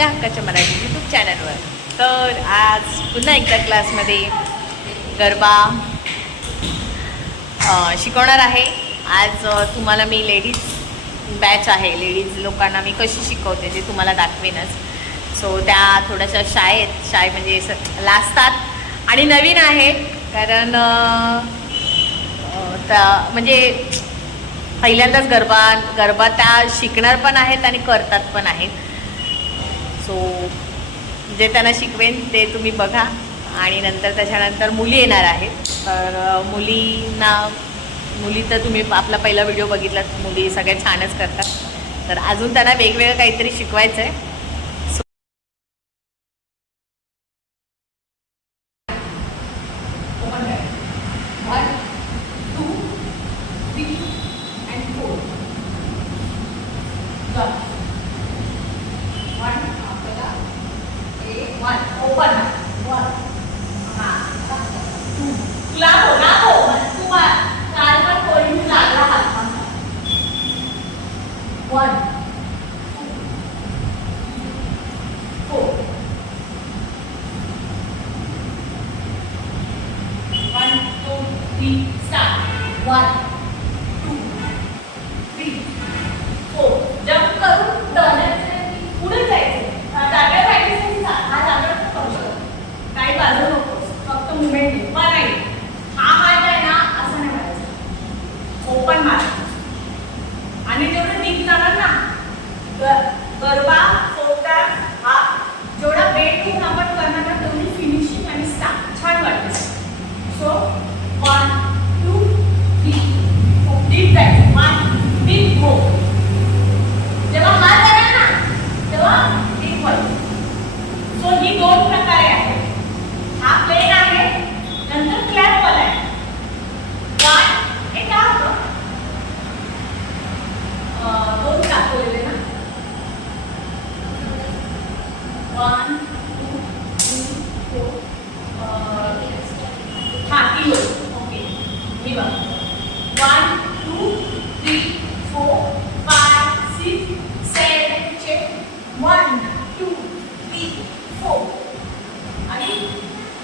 आपल्या हक्काच्या मराठी यूट्यूब चॅनलवर तर आज पुन्हा एकदा क्लासमध्ये गरबा शिकवणार आहे. आज तुम्हाला मी लेडीज बॅच आहे. लेडीज लोकांना मी कशी शिकवते ते तुम्हाला दाखवेनच. सो त्या थोड्याशा शाळेत शाळे म्हणजे स लाजतात. आणि नवीन आहे. कारण म्हणजे पहिल्यांदाच गरबा गरबा त्या शिकणार पण आहेत आणि करतात पण आहेत. जे त्यांना शिकवेन ते तुम्ही बघा. आणि नंतर त्याच्यानंतर मुली येणार आहेत. तर मुलींना मुली तर तुम्ही आपला पहिला व्हिडिओ बघितला मुली सगळ्यात छानच करतात. तर अजून त्यांना वेगवेगळं काहीतरी शिकवायचं आहे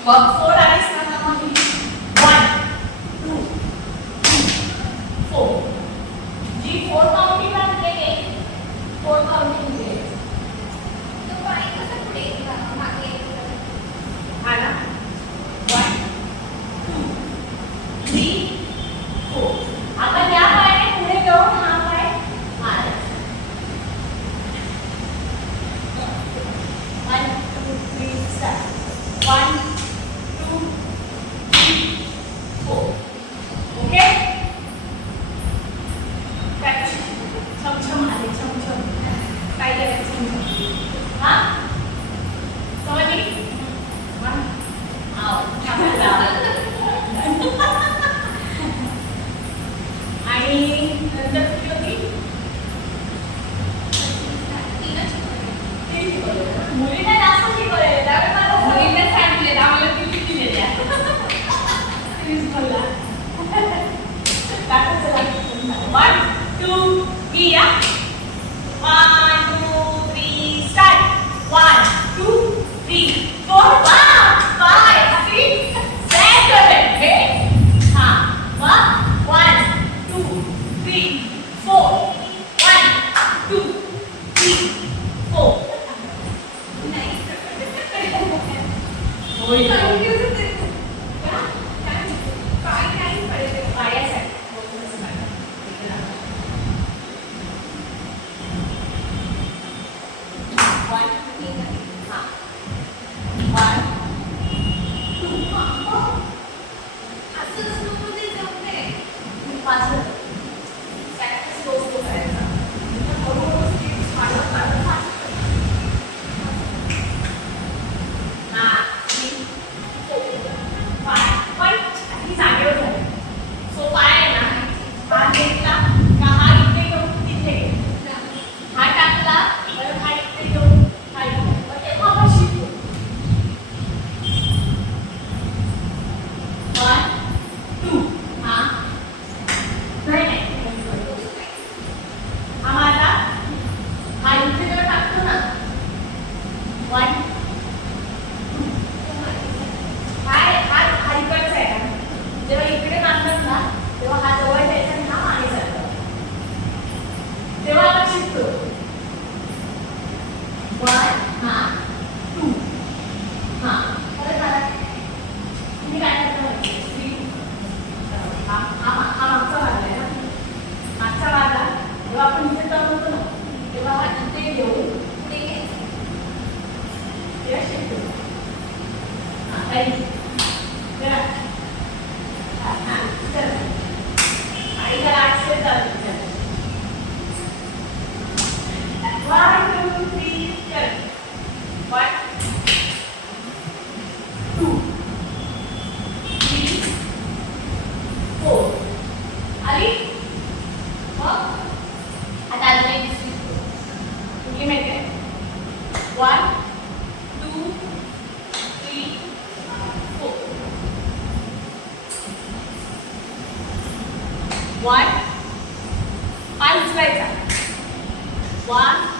What तेव्हा हा जवळ घ्यायचा आणि हा मागे जातो तेव्हा आपण शिकतो. One. Five minutes later. One.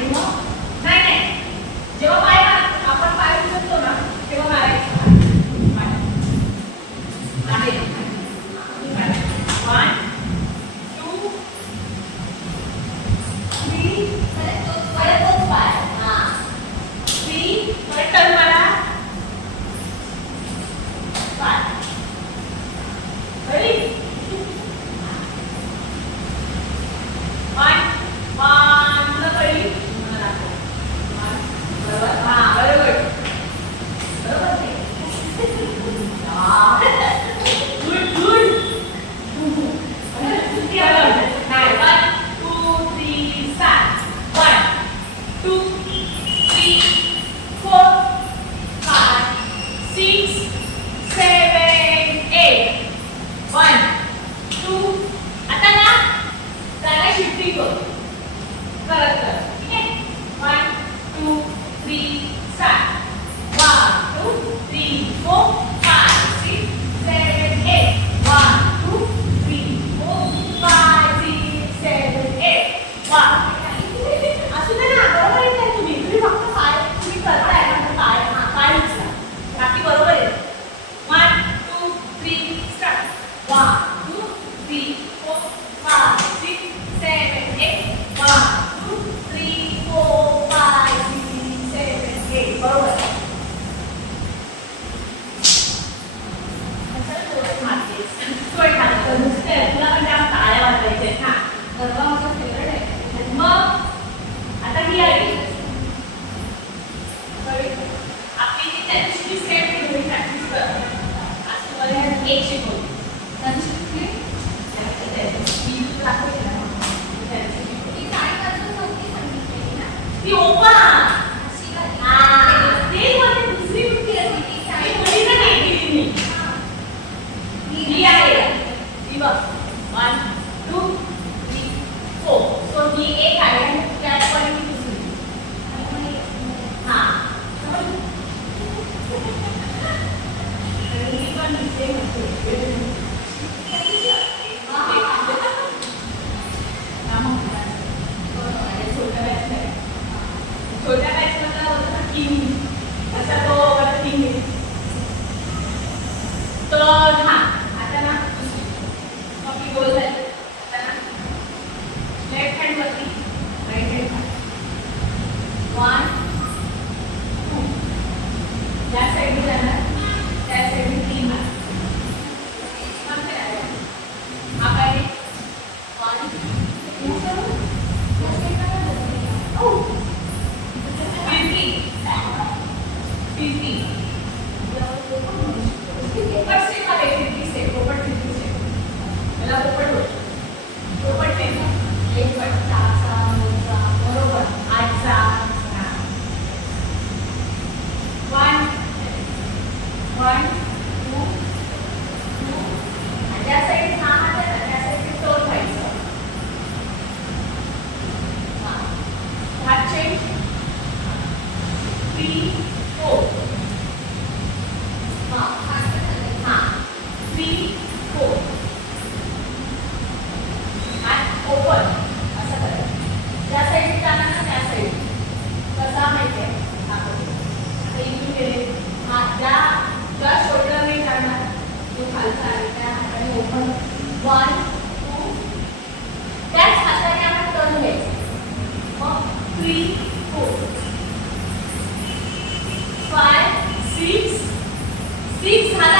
Thank you. एकशे दोन. मी ओपन वन टू या साईडने 6,000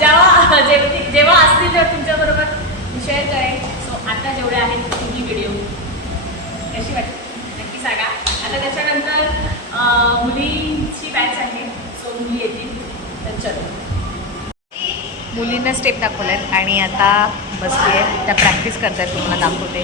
जेव्हा जे जेव्हा असतील तेव्हा तुमच्याबरोबर शेअर करेन. सो आता जेवढे आहेत तुम्ही व्हिडिओ कशी वाटते नक्की सांगा. आता त्याच्यानंतर मुलींची बॅच आहे. सो मुली येतील. तर चलो. मुलींना स्टेप दाखवल्यात आणि आता बसली त्या प्रॅक्टिस करतात तुम्हाला दाखवते.